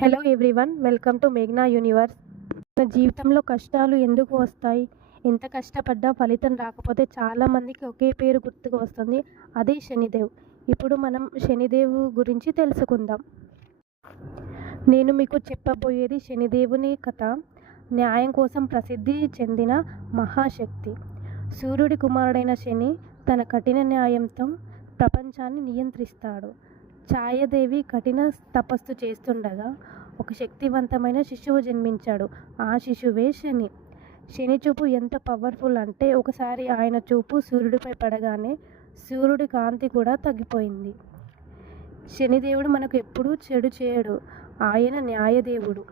Hello everyone, welcome to మేఘ్నా universe. మన జీవితంలో కష్టాలు ఎందుకు వస్తాయి? ఎంత కష్టపడ్డా ఫలితం రాకపోతే చాలామందికి ఒకే పేరు గుర్తుకు వస్తుంది, అదే శనిదేవ్. ఇప్పుడు మనం శనిదేవ్ గురించి తెలుసుకుందాం. నేను మీకు చెప్పబోయేది శనిదేవుని కథ. న్యాయం కోసం ప్రసిద్ధి చెందిన మహాశక్తి. సూర్యుడి కుమారుడైన శని తన కఠిన న్యాయంతో ప్రపంచాన్ని నియంత్రిస్తాడు. ఛాయాదేవి కఠిన తపస్సు చేస్తుండగా ఒక శక్తివంతమైన శిశువు జన్మించాడు. ఆ శిశువే శని. శని చూపు ఎంత పవర్ఫుల్ అంటే ఒకసారి ఆయన చూపు సూర్యుడిపై పడగానే సూర్యుడి కాంతి కూడా తగ్గిపోయింది. శనిదేవుడు మనకు ఎప్పుడూ చెడు చేయడు, ఆయన న్యాయదేవుడు.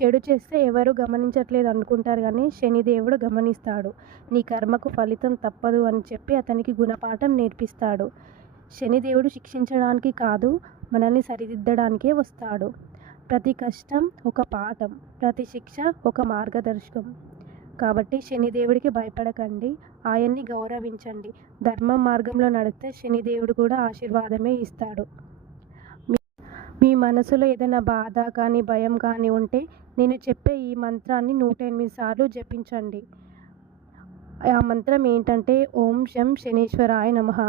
చెడు చేస్తే ఎవరు గమనించట్లేదు అనుకుంటారు, కానీ శనిదేవుడు గమనిస్తాడు. నీ కర్మకు ఫలితం తప్పదు అని చెప్పి అతనికి గుణపాఠం నేర్పిస్తాడు. శనిదేవుడు శిక్షించడానికి కాదు, మనల్ని సరిదిద్దడానికే వస్తాడు. ప్రతి కష్టం ఒక పాఠం, ప్రతి శిక్ష ఒక మార్గదర్శకం. కాబట్టి శనిదేవుడికి భయపడకండి, ఆయన్ని గౌరవించండి. ధర్మం మార్గంలో నడిస్తే శనిదేవుడు కూడా ఆశీర్వాదమే ఇస్తాడు. మీ మనసులో ఏదైనా బాధ కానీ భయం కానీ ఉంటే నేను చెప్పే ఈ మంత్రాన్ని 108 సార్లు జపించండి. ఆ మంత్రం ఏంటంటే ఓం శం శనీశ్వరాయ నమః.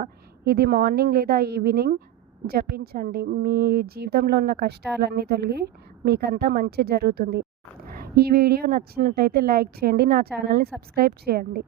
ఇది మార్నింగ్ లేదా ఈవినింగ్ జపించండి. మీ జీవితంలో ఉన్న కష్టాలన్నీ తొలగి మీకంతా మంచి జరుగుతుంది. ఈ వీడియో నచ్చినట్లయితే లైక్ చేయండి, నా ఛానల్ని సబ్స్క్రైబ్ చేయండి.